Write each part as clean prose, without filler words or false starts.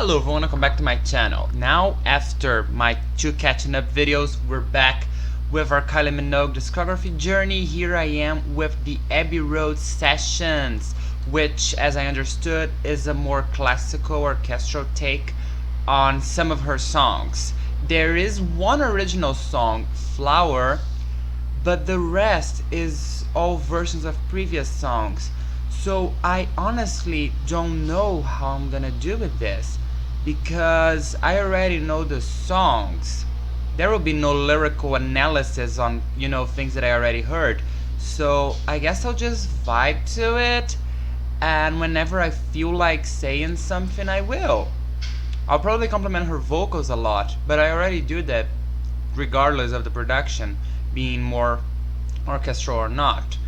Hello everyone, welcome back to my channel. Now after my two catching up videos, we're back with our Kylie Minogue discography journey. Here I am with the Abbey Road Sessions, which as I understood is a more classical orchestral take on some of her songs. There is one original song, Flower, but the rest is all versions of previous songs. So I honestly don't know how I'm gonna do with this, because I already know the songs. There will be no lyrical analysis on, things that I already heard. So I guess I'll just vibe to it, and whenever I feel like saying something, I will. I'll probably compliment her vocals a lot, but I already do that regardless of the production being more orchestral or not.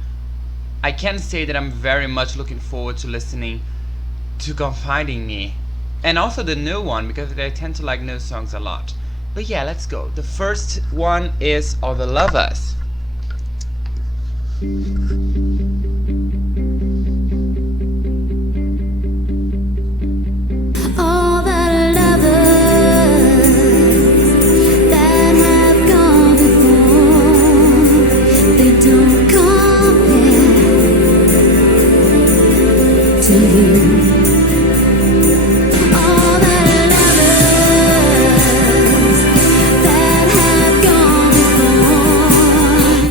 I can say that I'm very much looking forward to listening to Confide in Me, and also the new one, because I tend to like new songs a lot. But yeah, let's go. The first one is All the Lovers. All the lovers that have gone before, they don't compare to you.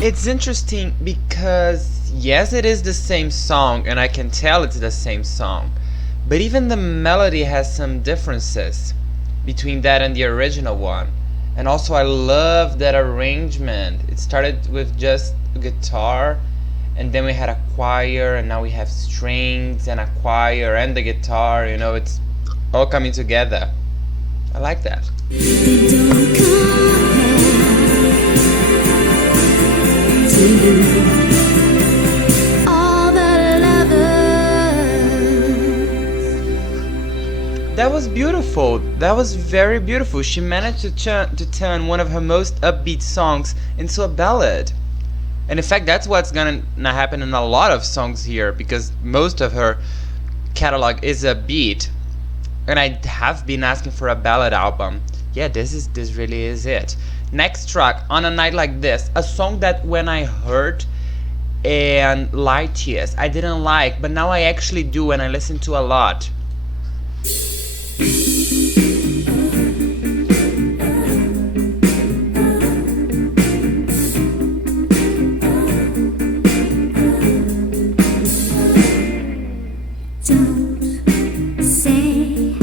It's interesting because yes, it is the same song and I can tell it's the same song, but even the melody has some differences between that and the original one. And also I love that arrangement. It started with just guitar, and then we had a choir, and now we have strings and a choir and the guitar. It's all coming together. I like that. All the lovers. That was beautiful. That was very beautiful. She managed to turn one of her most upbeat songs into a ballad. And in fact, that's what's gonna happen in a lot of songs here, because most of her catalog is upbeat. And I have been asking for a ballad album. Yeah, this really is it. Next track, On a Night Like This, a song that when I heard and Light Years I didn't like, but now I actually do and I listen to a lot. Don't say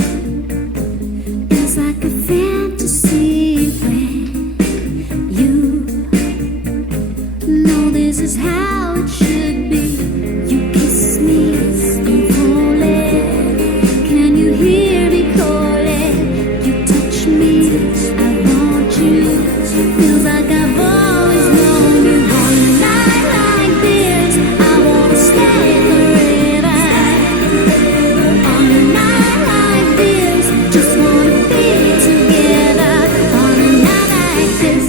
it's like a fantasy when you know this is how it should be. You kiss me, I'm falling. Can you hear me calling? You touch me, I want you. Feels like I've always known you. On a night like this, I wanna stay forever. On a night like this, just wanna be together. On a night like this.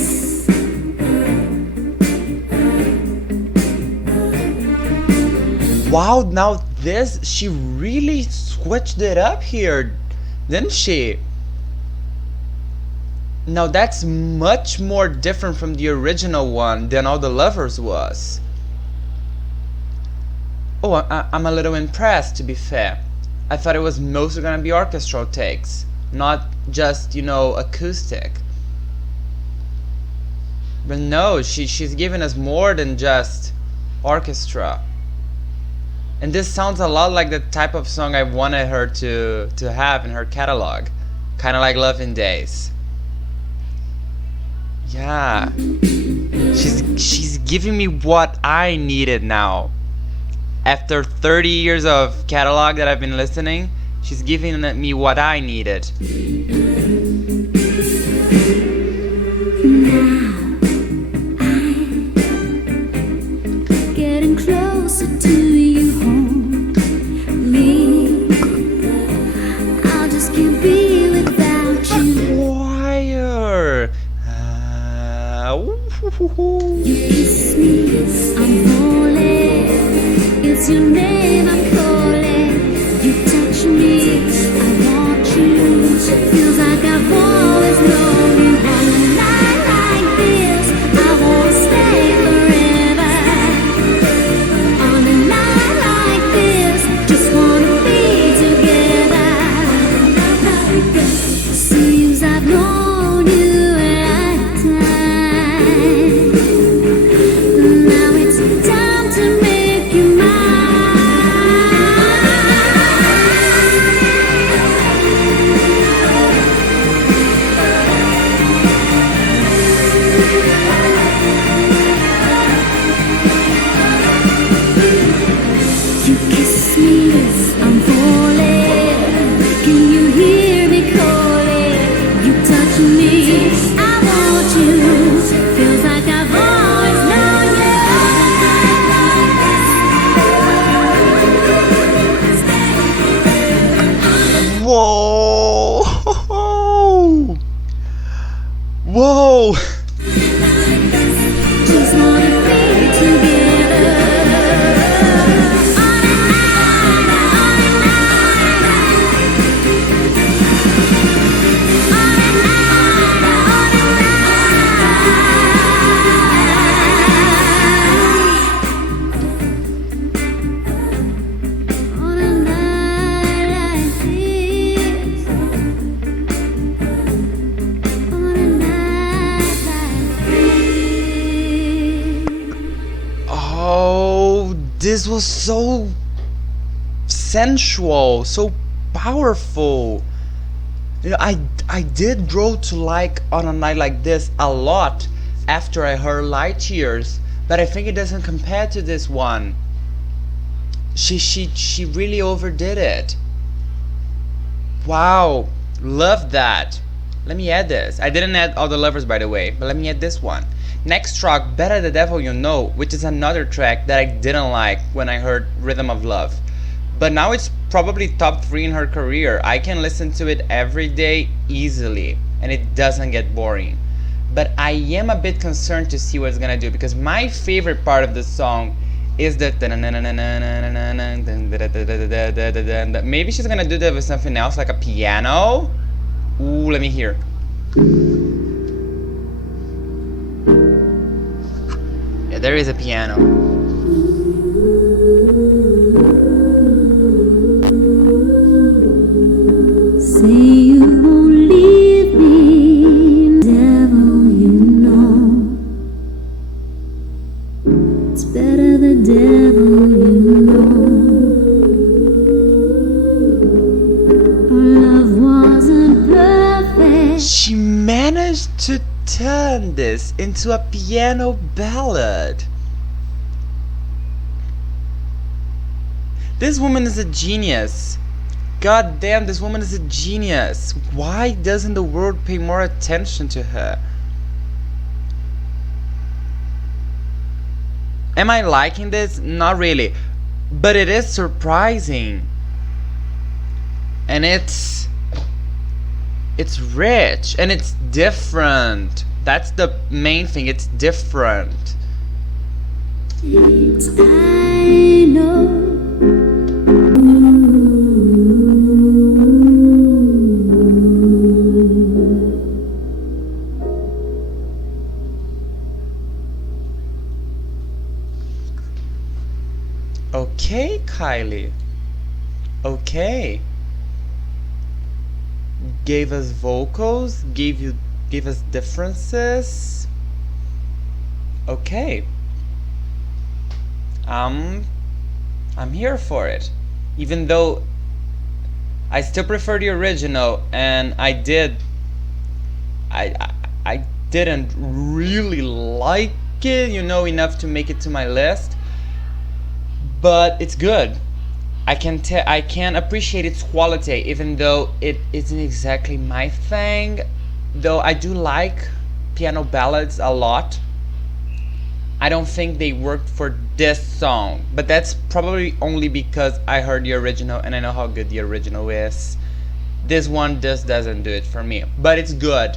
Wow, now this, she really switched it up here, didn't she? Now that's much more different from the original one than All the Lovers was. Oh, I'm a little impressed, to be fair. I thought it was mostly gonna be orchestral takes, not just, acoustic. But no, she's giving us more than just orchestra. And this sounds a lot like the type of song I wanted her to have in her catalog. Kind of like Loving Days. Yeah. She's giving me what I needed now. After 30 years of catalog that I've been listening, she's giving me what I needed. Getting closer to you, hold me. I just can't be without you. Choir. You kiss me, I'm falling. It's your name I'm calling. You touch me, I want you. Feels like I've always known you. On a night like this, I won't stay forever. On a night like this, just wanna be together. Seems I've known you a lifetime. Now it's time to make you mine. You kiss me, I'm falling. Can you hear me calling? You touch me, I want you. Feels like I've always known Whoa! Whoa! Just wanna be together. On a night like this. On a night like this. Oh, this was so sensual, so powerful. You know, I did grow to like On a Night Like This a lot after I heard Light Years, but I think it doesn't compare to this one. She really overdid it. Wow, love that. Let me add this. I didn't add All the Lovers, by the way, but let me add this one. Next track, Better the Devil You Know, which is another track that I didn't like when I heard Rhythm of Love. But now it's probably top 3 in her career. I can listen to it every day easily, and it doesn't get boring. But I am a bit concerned to see what it's gonna do, because my favorite part of the song is the maybe she's gonna do that with something else, like a piano. Ooh, let me hear. Yeah, there is a piano. Say you won't leave me, devil, you know. It's better the devil, you know. Our love wasn't perfect. She managed to turn this into a piano ballad. This woman is a genius. God damn, this woman is a genius. Why doesn't the world pay more attention to her? Am I liking this? Not really. But it is surprising. And it's rich and it's different. That's the main thing, it's different. It's I know. Okay, Kylie. Okay. Gave us vocals, gave us differences. Okay. I'm here for it. Even though I still prefer the original, and I didn't really like it, you know, enough to make it to my list. But it's good. I can appreciate its quality, even though it isn't exactly my thing. Though I do like piano ballads a lot. I don't think they worked for this song, but that's probably only because I heard the original and I know how good the original is. This one just doesn't do it for me, but it's good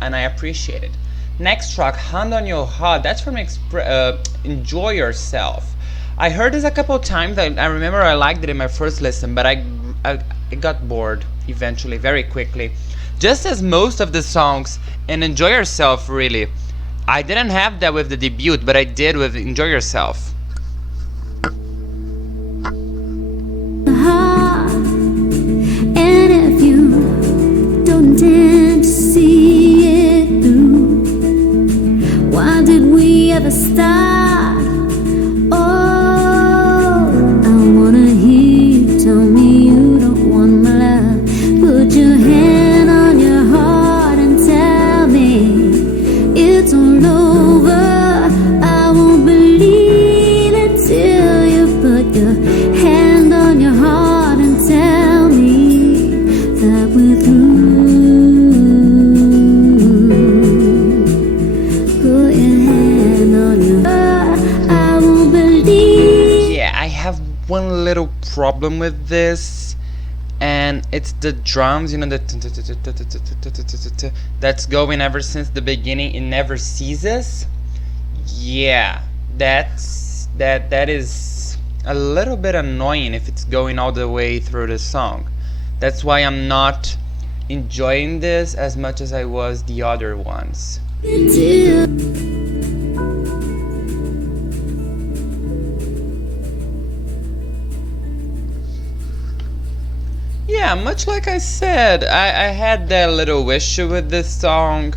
and I appreciate it. Next track, Hand on Your Heart. That's from Enjoy Yourself. I heard this a couple of times. I remember I liked it in my first listen, but it got bored eventually, very quickly. Just as most of the songs in Enjoy Yourself, really. I didn't have that with the debut, but I did with Enjoy Yourself. And if you don't intend to see it through, why did we ever start? Oh, I wanna hear you tell me you don't want my love. Put your hand on your heart and tell me it's all over. I won't believe it till you put your hand on your heart and tell me that we're through. Put your hand on your heart. I won't believe. Yeah, I have one little problem with this, and it's the drums, you know, the that's going ever since the beginning. It never ceases. Yeah, that is a little bit annoying if it's going all the way through the song. That's why I'm not enjoying this as much as I was the other ones. Yeah, much like I said, I had that little issue with this song,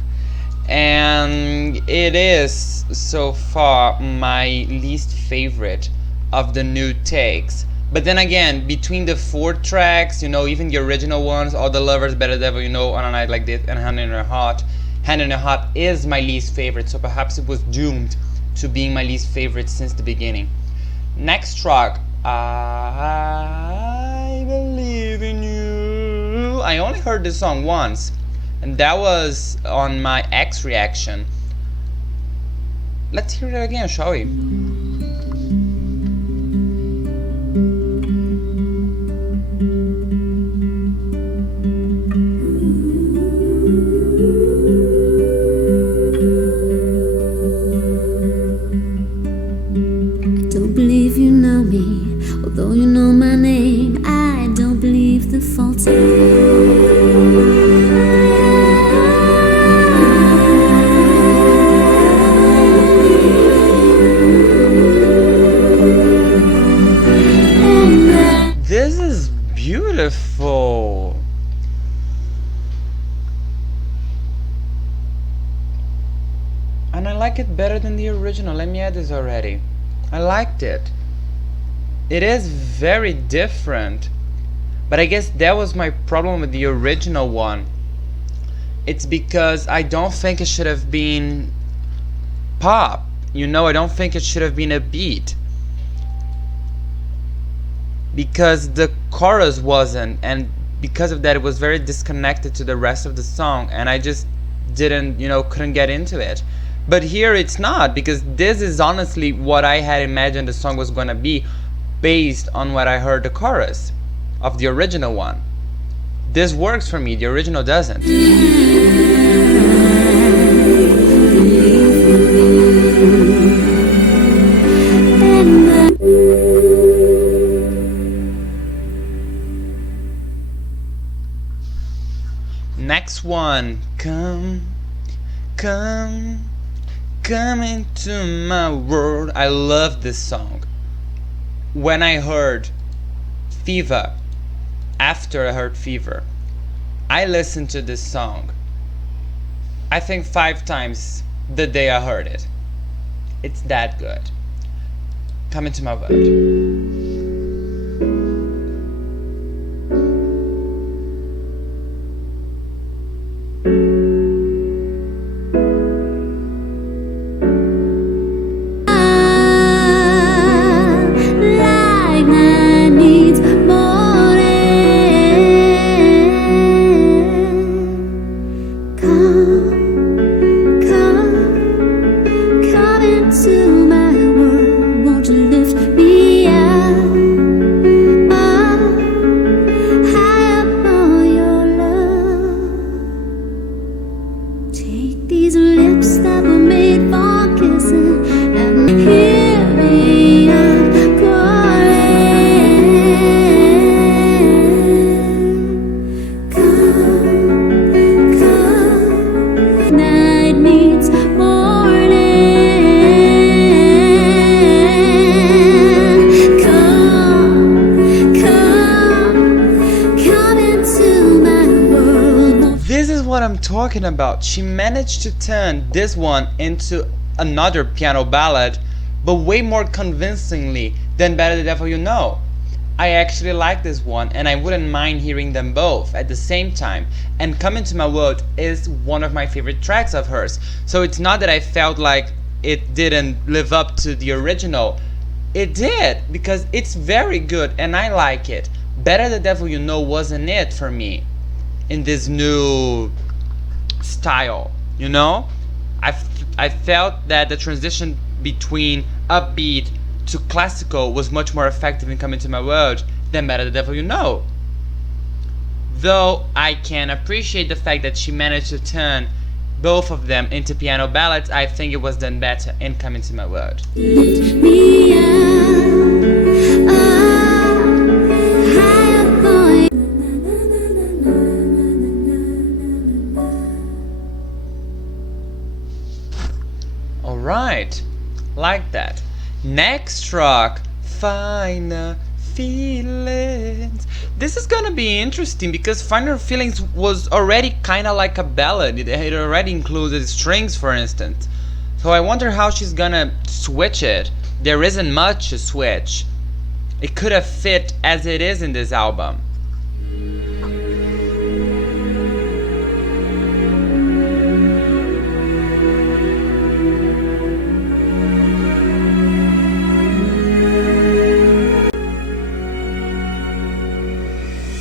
and it is so far my least favorite of the new takes. But then again, between the 4 tracks, you know, even the original ones, All the Lovers, Better Devil, you know, On a Night Like This, and Hand in Your Heart. Hand in Your Heart is my least favorite, so perhaps it was doomed to being my least favorite since the beginning. Next track, I Believe in You. I only heard this song once, and that was on my X reaction. Let's hear it again, shall we? Although you know my name, I don't believe the faults. This is beautiful. And I like it better than the original. Let me add this already. I liked it. It is very different, but I guess that was my problem with the original one. It's because I don't think it should have been pop, you know. I don't think it should have been a beat, because the chorus wasn't, and because of that it was very disconnected to the rest of the song, and I just didn't, you know, couldn't get into it. But here it's not, because this is honestly what I had imagined the song was gonna be, based on what I heard the chorus of the original one. This works for me, the original doesn't. Next one, come into my world. I love this song. When I heard Fever, after I heard Fever, I listened to this song, I think 5 times the day I heard it. It's that good. Come into my world. Come into my world, won't you lift me up? what I'm talking about. She managed to turn this one into another piano ballad, but way more convincingly than Better the Devil You Know. I actually like this one, and I wouldn't mind hearing them both at the same time. And Come Into My World is one of my favorite tracks of hers. So it's not that I felt like it didn't live up to the original. It did, because it's very good and I like it. Better the Devil You Know wasn't it for me in this new style, you know? I felt that the transition between upbeat to classical was much more effective in Come Into My World than Better the Devil You Know. Though I can appreciate the fact that she managed to turn both of them into piano ballads, I think it was done better in Come Into My World. Let me out. Alright, like that. Next track, Finer Feelings. This is gonna be interesting because Finer Feelings was already kinda like a ballad. It already included strings, for instance. So I wonder how she's gonna switch it. There isn't much to switch. It could have fit as it is in this album.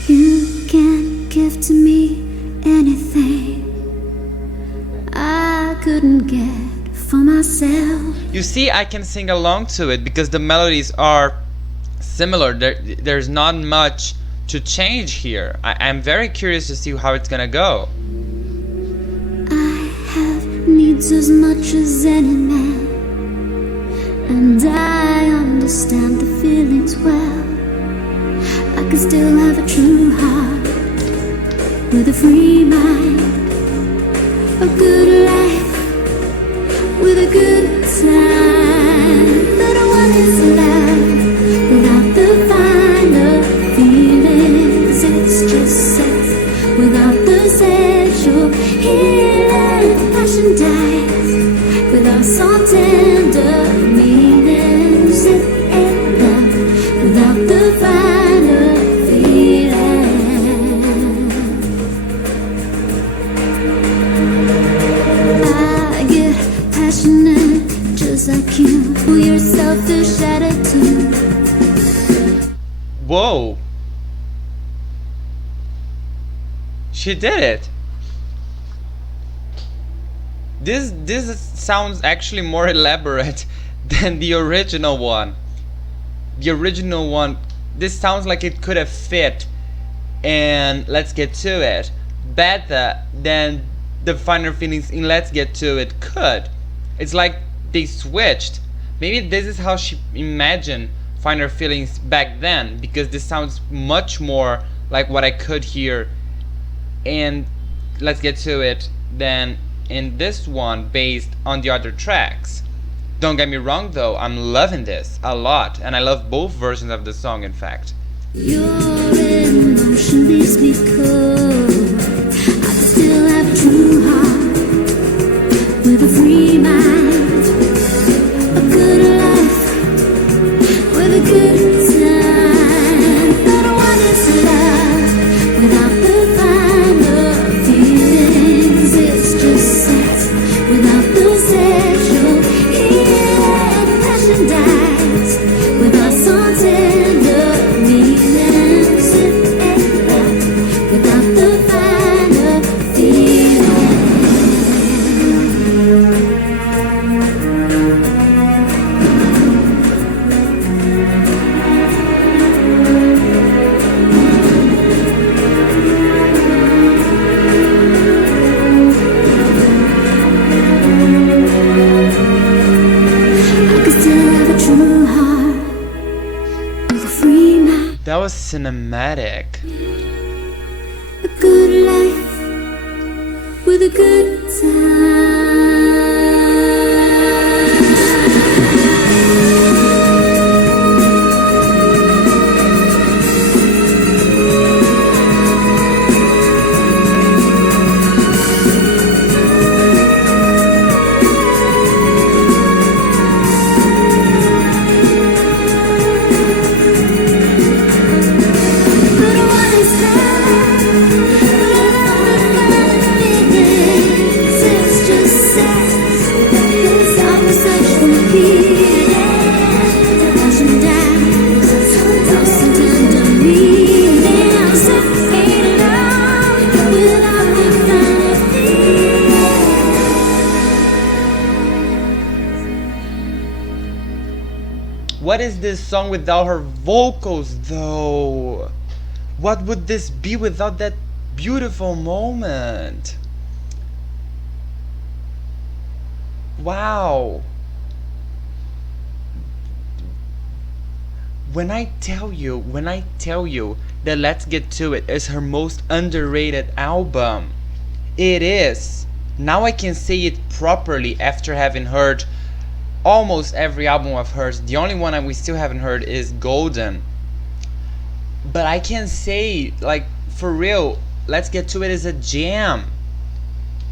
You can give to me anything I couldn't get for myself. You see, I can sing along to it because the melodies are similar. There's not much to change here. I'm very curious to see how it's gonna go. I have needs as much as any man, and I understand the feelings well. I can still have a true heart with a free mind, a good life with a good time. But one is love without the finer feelings. It's just sex without the sexual healing. Passion dies without some tender meanings. It ain't love without the finer feelings. I get passionate just like you. Your selfish attitude. Whoa! She did it! This sounds actually more elaborate than the original one. The original one, this sounds like it could have fit, and Let's Get To It better than the Finer Feelings in Let's Get To It could. It's like they switched. Maybe this is how she imagined Finer Feelings back then, because this sounds much more like what I could hear in Let's Get To It than in this one based on the other tracks. Don't get me wrong though, I'm loving this a lot, and I love both versions of the song in fact. Your emotion leaves me cold. I can still have a true heart with a free mind, a good life with a good time. But what is love without the finer feelings? It's just sex without the sexual healing. Passion dies without some tender meanings. It ain't love without the finer feelings. I can still have a true heart with a free mind, That was cinematic. a good life with a good time. What is this song without her vocals though? What would this be without that beautiful moment? Wow. When I tell you that Let's Get To It is her most underrated album, it is. Now I can say it properly after having heard almost every album of hers. The only one we still haven't heard is Golden. But I can say, like, for real, Let's Get To It is a jam.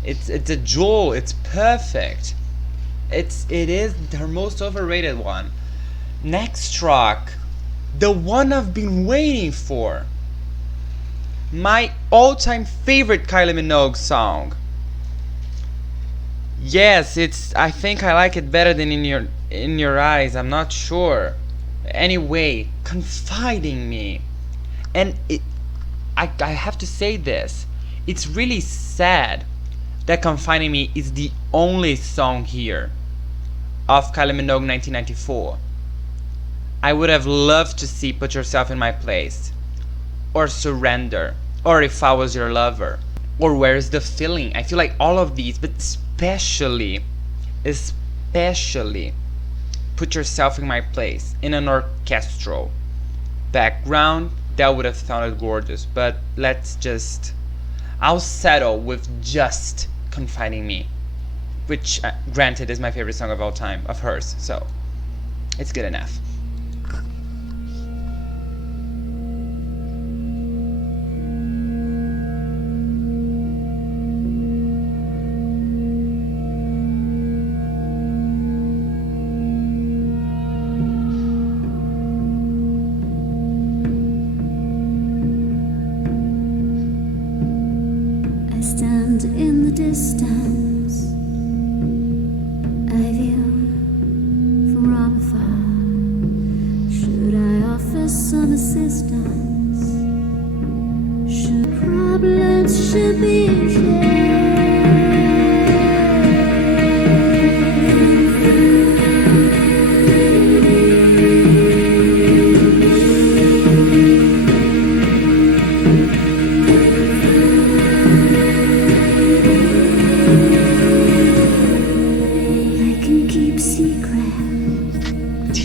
It's a jewel. It's perfect. It is her most overrated one. Next track, the one I've been waiting for. My all-time favorite Kylie Minogue song. Yes, I think I like it better than In Your Eyes. I'm not sure. Anyway, Confiding Me. And I have to say this. It's really sad that Confiding Me is the only song here of Kylie Minogue 1994. I would have loved to see Put Yourself in My Place, or Surrender, or If I Was Your Lover, or Where's the Feeling. I feel like all of these, but especially Put Yourself in My Place in an orchestral background, that would have sounded gorgeous. But I'll settle with just Confiding Me, which granted is my favorite song of all time of hers, so it's good enough. I stand in the distance, I view from afar. Should I offer some assistance? Should problems should be shared?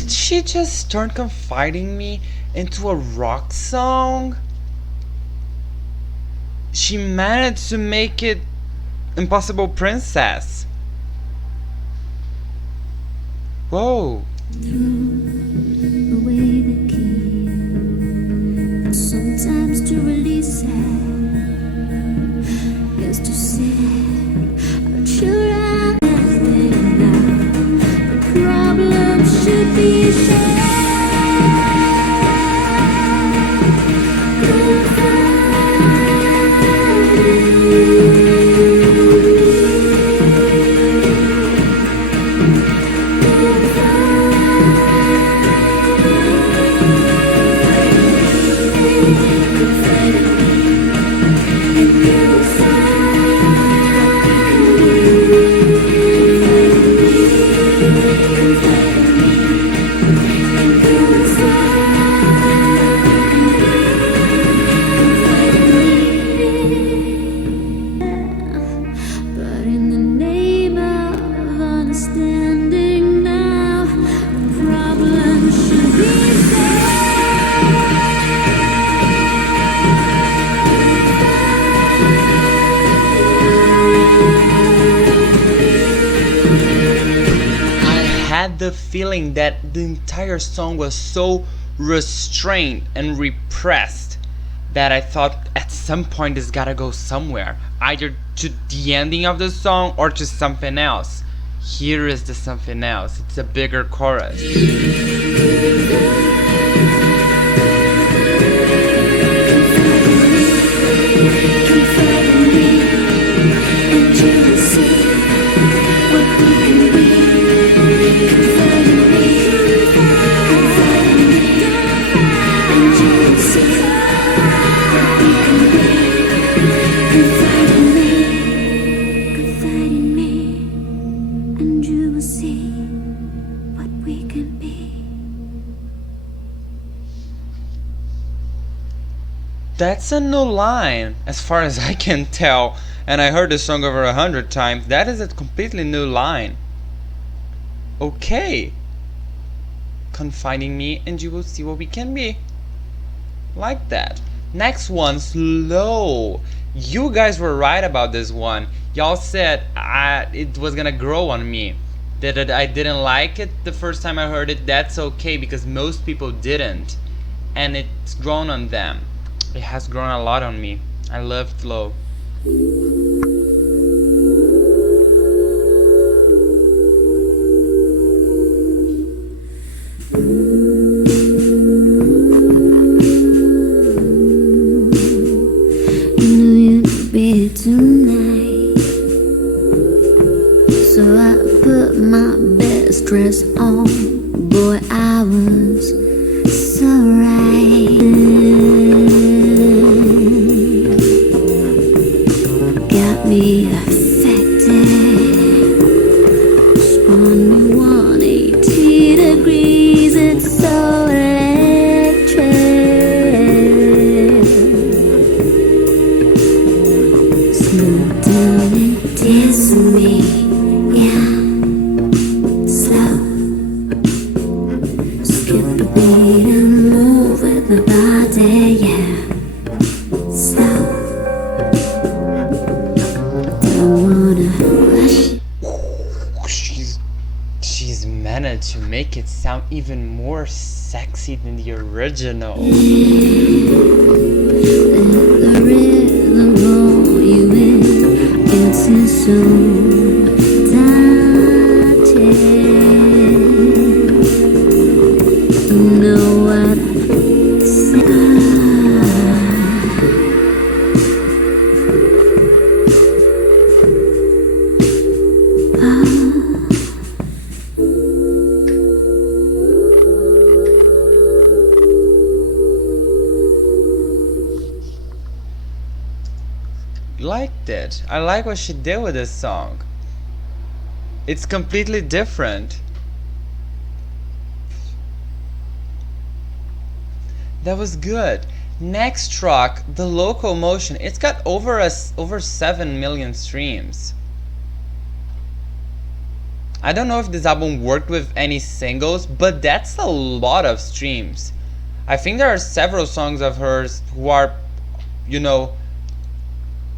She just turned Confiding Me into a rock song. She managed to make it Impossible Princess. Whoa. Threw away the key, and sometimes to release it is to say, I'll chill out now. The problem should be shared. The feeling that the entire song was so restrained and repressed that I thought at some point it's gotta go somewhere, either to the ending of the song or to something else. Here is the something else. It's a bigger chorus. That's a new line, as far as I can tell. And I heard this song over 100 times. That is a completely new line. Okay. Confide in me and you will see what we can be. Like that. Next one, slow. You guys were right about this one. Y'all said it was gonna grow on me. That I didn't like it the first time I heard it. That's okay because most people didn't. And it's grown on them. It has grown a lot on me. I love slow. Tonight, so I put my best dress on. Boy, I was so right. Got me affected. Spun me 180 degrees. It's so electric. Slow down and dance with me, yeah. Slow. Skip a beat and move with my body, yeah. Slow. Don't wanna rush. She's managed to make it sound even more sexy than the original. Let the rhythm roll you in. It's so touching. You know what I say. Liked it. I like what she did with this song. It's completely different. That was good. Next track, the Locomotion. It's got over 7 million streams. I don't know if this album worked with any singles, but that's a lot of streams. I think there are several songs of hers who are, you know,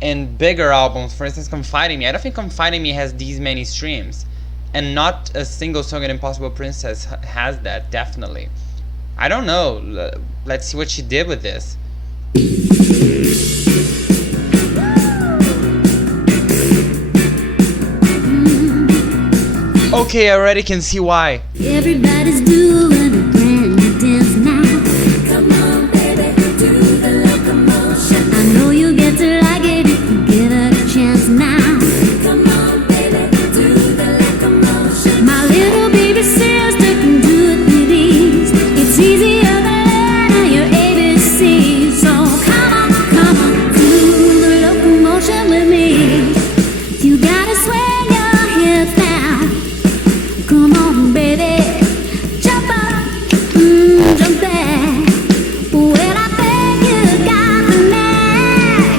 in bigger albums. For instance, Confide in Me. I don't think Confide in Me has these many streams. And not a single song in Impossible Princess has that, definitely. I don't know. Let's see what she did with this. Okay, I already can see why. Everybody's doing a brand new dance now. Come on, baby, do the locomotion. I know you get to like it if you get a chance now. Come on, baby, do the locomotion. My little baby sister can do it with ease. It's easier than learning your ABC. So come on, do the locomotion with me. You gotta swing your hips now. Come on, baby, jump up, jump back. Well, I think you got the knack.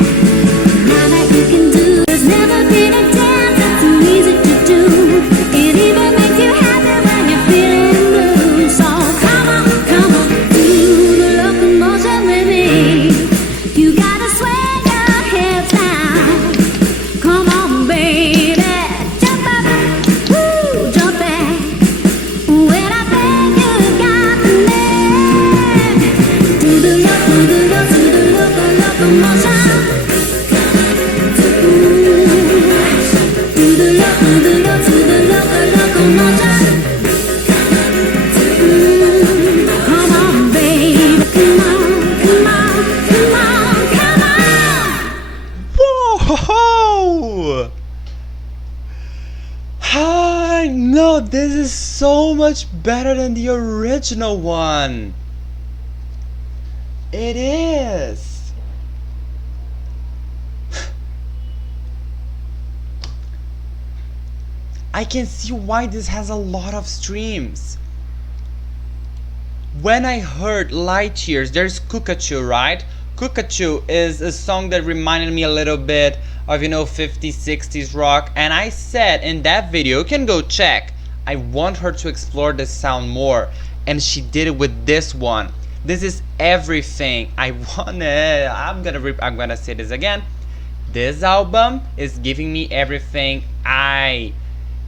Now that you can do, there's never been a dance that's too easy to do. It even makes you happy when you're feeling blue. So come on, do the locomotion with me. You gotta swing your hips now. Come on, baby, jump up, jump back. Well, I think you got the knack. Do the locomotion. Do the locomotion. Come on, baby, come on. Whoa! Hi! No, this is so much better than the original one. It is. I can see why this has a lot of streams. When I heard Light Years, there's Cuckoo, right? Cuckoo is a song that reminded me a little bit of, you know, 50s, 60s rock, and I said in that video, you can go check, I want her to explore this sound more, and she did it with this one. This is everything I wanted. I'm gonna say this again. This album is giving me everything I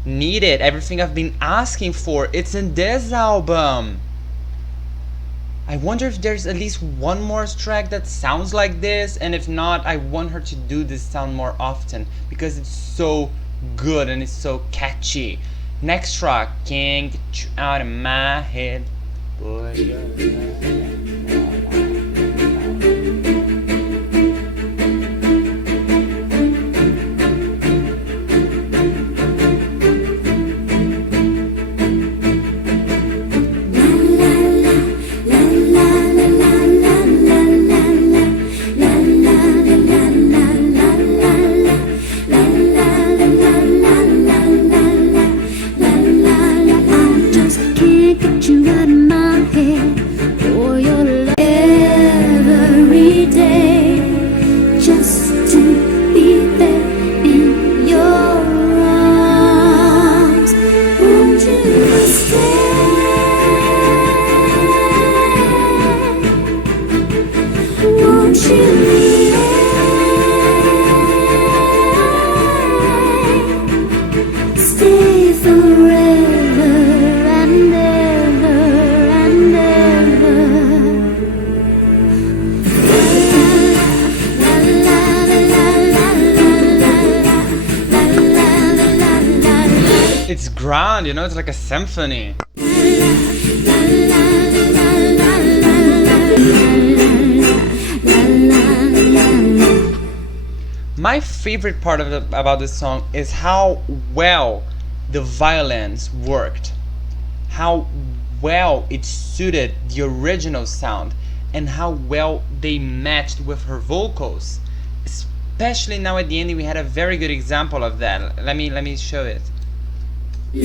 needed, everything I've been asking for. It's in this album. I wonder if there's at least one more track that sounds like this, and if not, I want her to do this sound more often because it's so good and it's so catchy. Next track, Can't Get You Out of My Head. Boy, you're my It's grand, you know, it's like a symphony. My favorite part about this song is how well the violins worked, how well it suited the original sound, and how well they matched with her vocals. Especially now at the ending, we had a very good example of that. Let me show it. You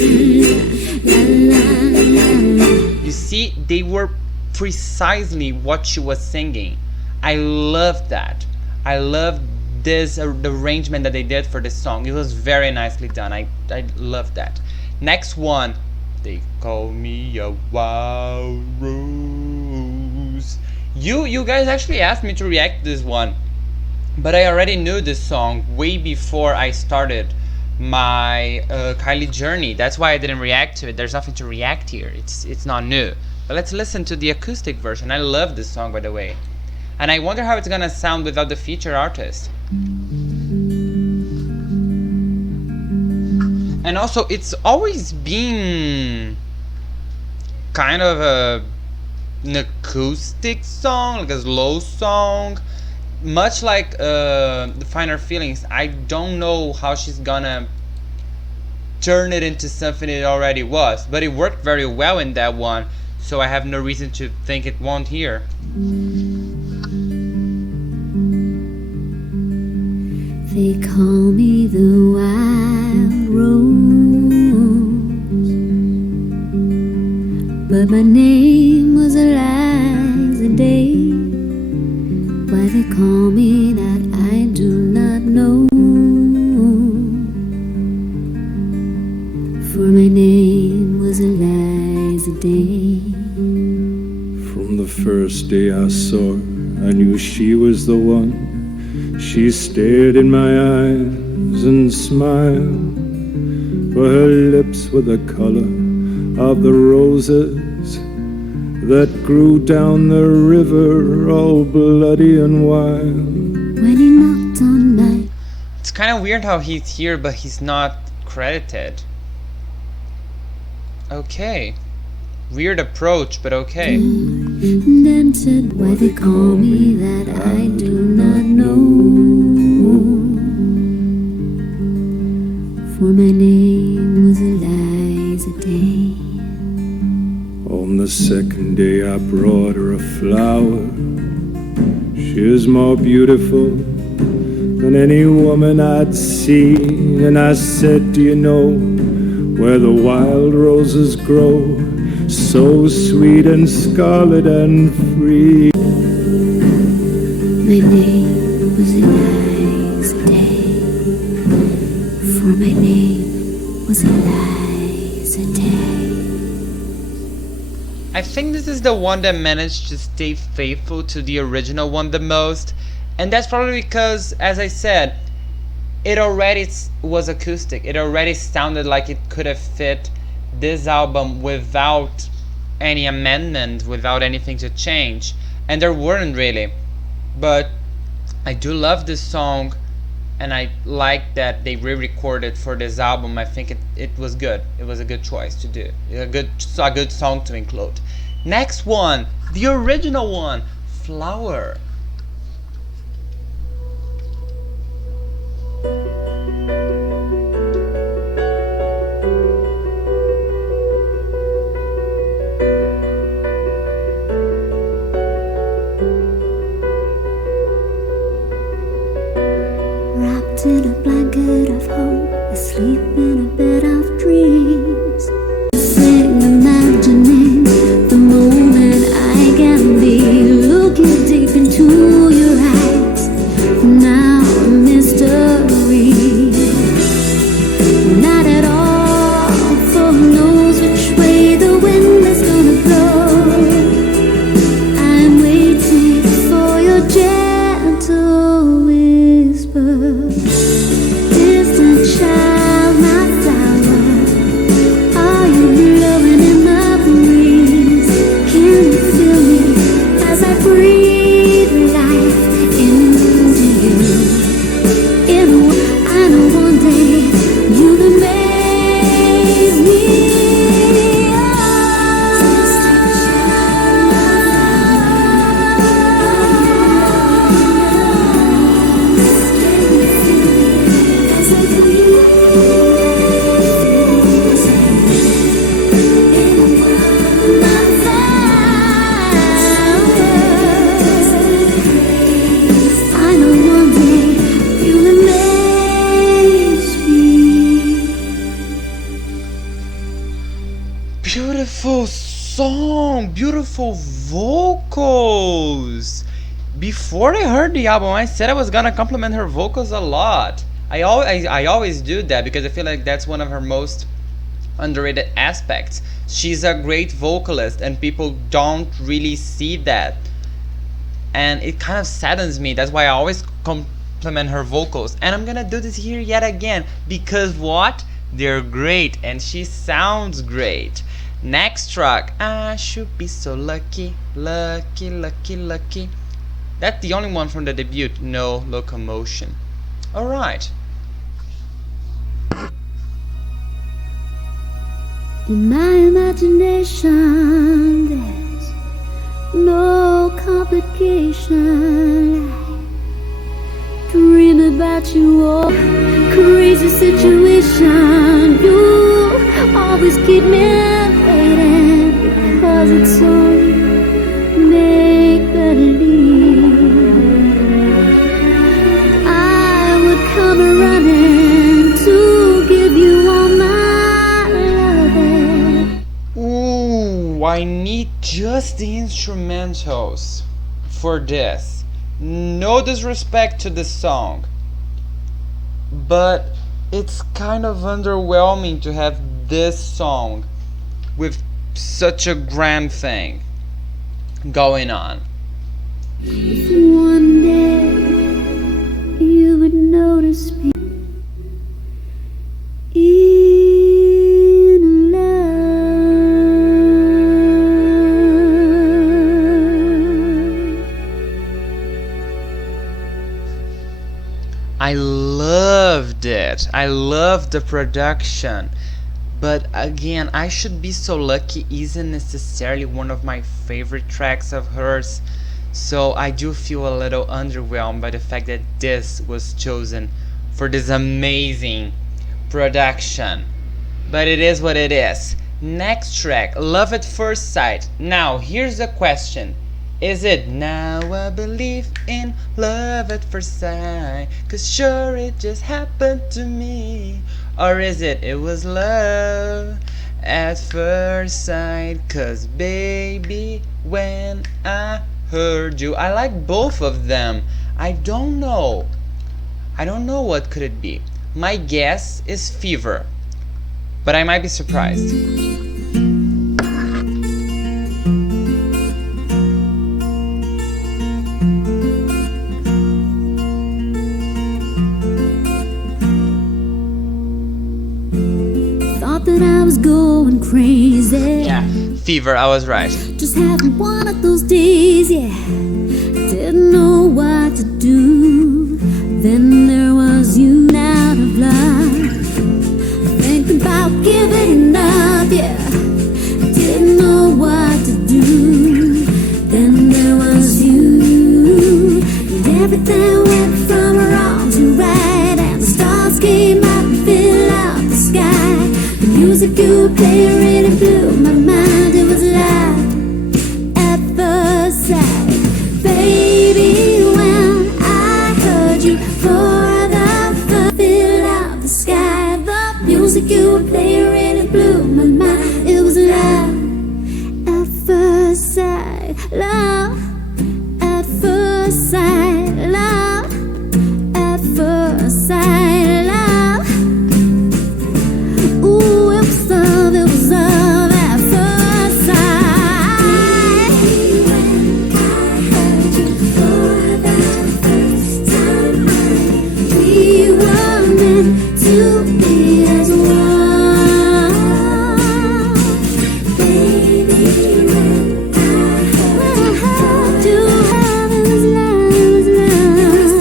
see, they were precisely what she was singing. I loved that. I loved this the arrangement that they did for this song. It was very nicely done. I loved that. Next one, They Call Me a Wild Rose. You guys actually asked me to react to this one, but I already knew this song way before I started my Kylie journey. That's why I didn't react to it. There's nothing to react here. It's not new. But let's listen to the acoustic version. I love this song, by the way, and I wonder how it's gonna sound without the feature artist. And also, it's always been kind of an acoustic song, like a slow song, much like the Finer Feelings. I don't know how she's gonna turn it into something it already was, but it worked very well in that one, so I have no reason to think it won't here. They call me the wild rose, but my name was Eliza Day. Why they call me that I do not know, for my name was Eliza Day. From the first day I saw her, I knew she was the one. She stared in my eyes and smiled, for her lips were the color of the roses that grew down the river, all bloody and wild. When he knocked on my... It's kind of weird how he's here, but he's not credited. Okay. Weird approach, but okay. And then said, why they call me that I do not know, for my name was Eliza Day. On the second day I brought her a flower. She is more beautiful than any woman I'd seen. And I said, do you know where the wild roses grow, so sweet and scarlet and free? my name was Eliza Day. For my name was Eliza Day. I think this is the one that managed to stay faithful to the original one the most, and that's probably because, as I said, it already was acoustic. It already sounded like it could have fit this album without any amendment, without anything to change, and there weren't really. But I do love this song, and I like that they re-recorded for this album. I think it was good. It was a good choice to do. A good song to include. Next one, the original one, Flower. Wrapped in a blanket of hope, asleep in a bed of dreams. Sitting imagining the moment I can be, looking deep into your eyes. Now a mystery, not at all. For who knows which way the wind is gonna blow. I'm waiting for your gentle whisper. Distant child, my flower, are you blowing in the breeze? Can you feel me as I breathe life into you? I know one day you'll amaze me. I know one day you'll amaze me. Beautiful song, beautiful vocals. Before I heard the album, I said I was gonna compliment her vocals a lot. I always do that because I feel like that's one of her most underrated aspects. She's a great vocalist and people don't really see that, and it kind of saddens me. That's why I always compliment her vocals, and I'm gonna do this here yet again because what? They're great and she sounds great. Next track, I should be so lucky, lucky, lucky, lucky. That's the only one from the debut, no locomotion. Alright. In my imagination, there's no complication. I dream about you all, crazy situation. You always keep me waiting because it's so make believe. I would come running to give you all my loving. Ooh, I need just the instrumentals for this. No disrespect to the song, but it's kind of underwhelming to have this song with such a grand thing going on. If one day you would notice me in love. I loved it. I loved the production. But again, I Should Be So Lucky isn't necessarily one of my favorite tracks of hers. So I do feel a little underwhelmed by the fact that this was chosen for this amazing production. But it is what it is. Next track, Love at First Sight. Now, here's the question. Is it now I believe in love at first sight? 'Cause sure it just happened to me. Or is it was love at first sight? 'Cause baby, when I heard you. I like both of them. I don't know. I don't know what could it be. My guess is Fever, but I might be surprised. Thought that I was going crazy. Yeah, Fever, I was right. Just having one of those days, yeah. Didn't know what to do. Then there was you out of love. Think about giving up, yeah. Didn't know what to do. Then there was you. And everything went from wrong to right. And the stars came out and filled out the sky. The music you play really blew my mind. It was live at first sight. Baby, when I heard you for the first, filled out the sky. The music you play really blew my mind. It was love at first sight. Love at first sight. Love at first sight. Love. Ooh, it was love. It was love at first sight. When I heard you for the first time, we were meant to be as one. Baby, when I heard you, it was love, it was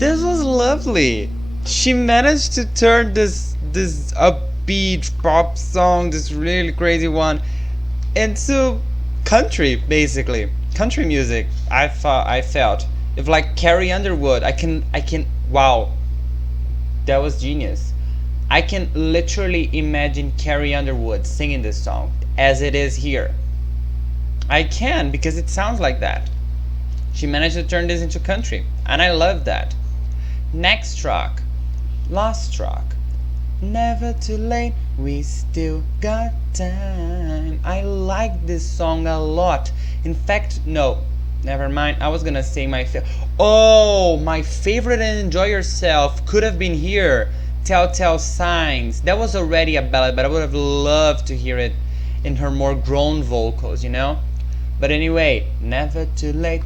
This was lovely. She managed to turn this upbeat pop song, this really crazy one, into country, basically country music. I felt if like Carrie Underwood. I can wow, that was genius. I can literally imagine Carrie Underwood singing this song as it is here. I can, because it sounds like that. She managed to turn this into country, and I love that. Next track, last track. Never too late, we still got time. I like this song a lot. In fact, no, never mind. I was gonna say my my favorite and Enjoy Yourself could have been here. Telltale Signs. That was already a ballad, but I would have loved to hear it in her more grown vocals, you know? But anyway, Never Too Late.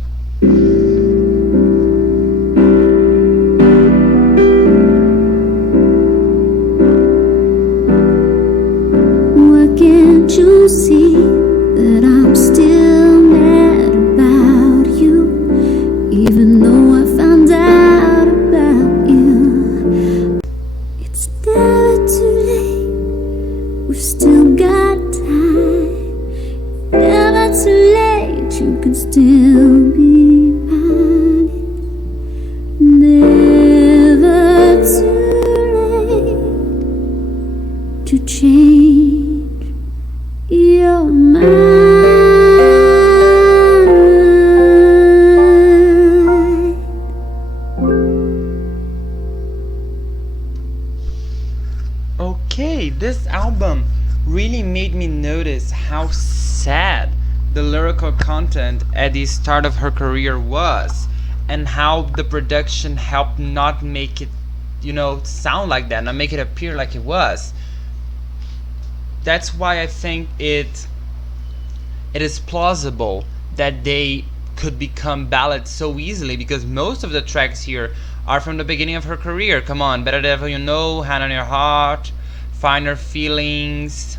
Why can't you see that I'm still mad about you? Even though I found out about you, it's never too late. We've still got time. Never too late. You can still be mine. Never too late to change your mind. Okay, this album really made me notice how sad the lyrical content at the start of her career was, and how the production helped not make it, sound like that, not make it appear like it was. That's why I think it is plausible that they could become ballads so easily, because most of the tracks here are from the beginning of her career. Come on, Better Devil You Know, Hand on Your Heart, Finer Feelings,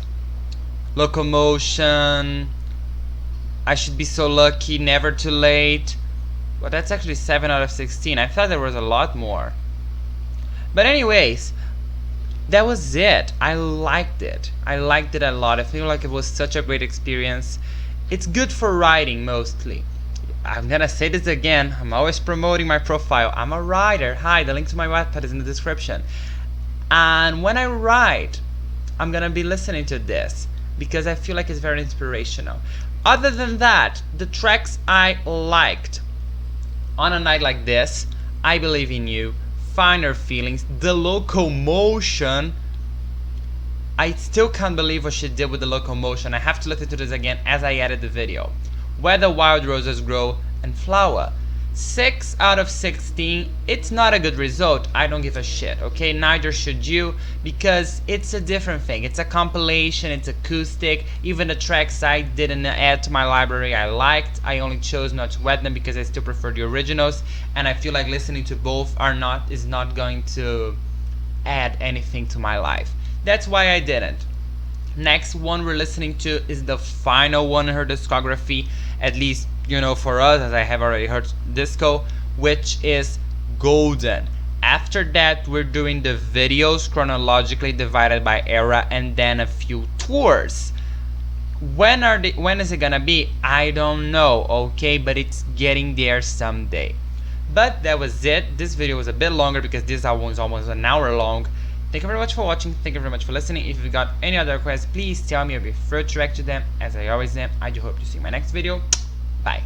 Locomotion, I Should Be So Lucky, Never Too Late. Well, that's actually 7 out of 16. I thought there was a lot more. But anyways, that was it. I liked it. I liked it a lot. I feel like it was such a great experience. It's good for writing mostly. I'm gonna say this again. I'm always promoting my profile. I'm a writer. Hi, the link to my Wattpad is in the description. And when I write, I'm gonna be listening to this because I feel like it's very inspirational. Other than that, the tracks I liked: On a Night Like This, I Believe in You, Finer Feelings, The Locomotion. I still can't believe what she did with the locomotion. I have to listen to this again as I edit the video. Where the wild roses grow and flower. 6 out of 16, it's not a good result. I don't give a shit, okay? Neither should you, because it's a different thing. It's a compilation, it's acoustic. Even the tracks I didn't add to my library I liked. I only chose not to add them because I still prefer the originals, and I feel like listening to both is not going to add anything to my life. That's why I didn't. Next one we're listening to is the final one in her discography, at least, you know, for us, as I have already heard disco, which is Golden. After that, we're doing the videos chronologically divided by era and then a few tours. When is it gonna be? I don't know, okay, but it's getting there someday. But that was it. This video was a bit longer because this album is almost an hour long. Thank you very much for watching. Thank you very much for listening. If you've got any other requests, please tell me. I'll be sure to react to them as I always am. I do hope to see you in my next video. Bye.